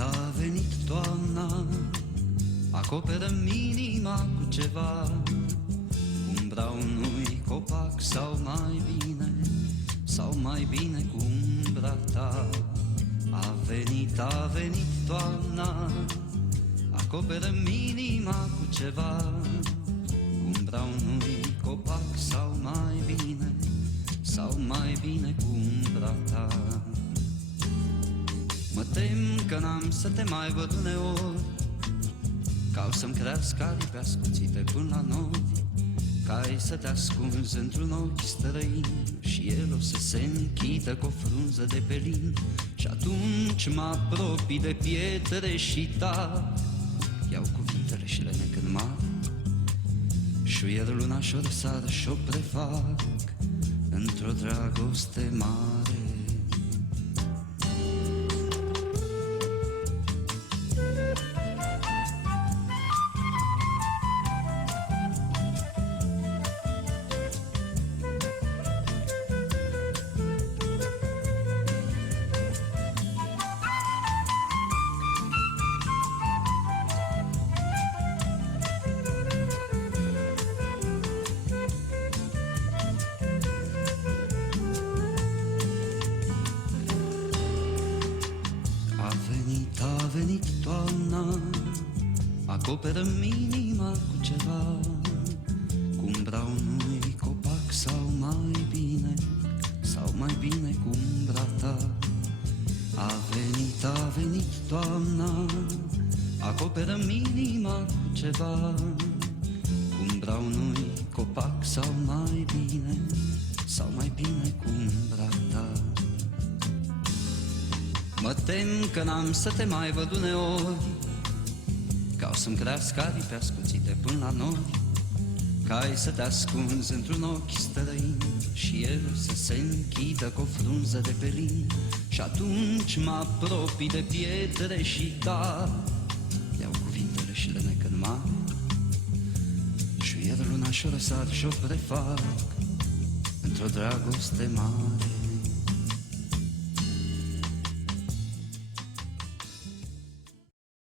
A venit toamna, acoperă-mi inima cu ceva, umbra unui copac sau mai bine cu umbra ta. A venit toamna, acoperă-mi inima cu ceva, umbra unui copac sau mai bine cu umbra ta. Mă tem că n-am să te mai văd uneori, ca o să-mi crească aripi ascuțite până la nori, ca ai să te ascunzi într-un ochi străin și el o să se închidă cu o frunză de pelin. Și atunci mă apropii de pietre și tac, iau cuvintele și le nec în mar, șuier luna și-o răsar și-o prefac într-o dragoste mare. A venit toamna, acoperă-mi inima cu ceva, cu umbra unui copac sau mai bine cu umbra ta. A venit toamna, acoperă-mi inima cu ceva, cu umbra unui copac sau mai bine cu umbra ta. Mă tem că n-am să te mai văd uneori, ca o să-mi crească aripi ascuțite până la nori, ca ai să te ascunzi într-un ochi străin și el să se închidă cu o frunză de pelin. Și atunci mă apropii de pietre și tac, iau cuvintele și le nec în mar, șuier luna și-o răsar și-o prefac într-o dragoste mare.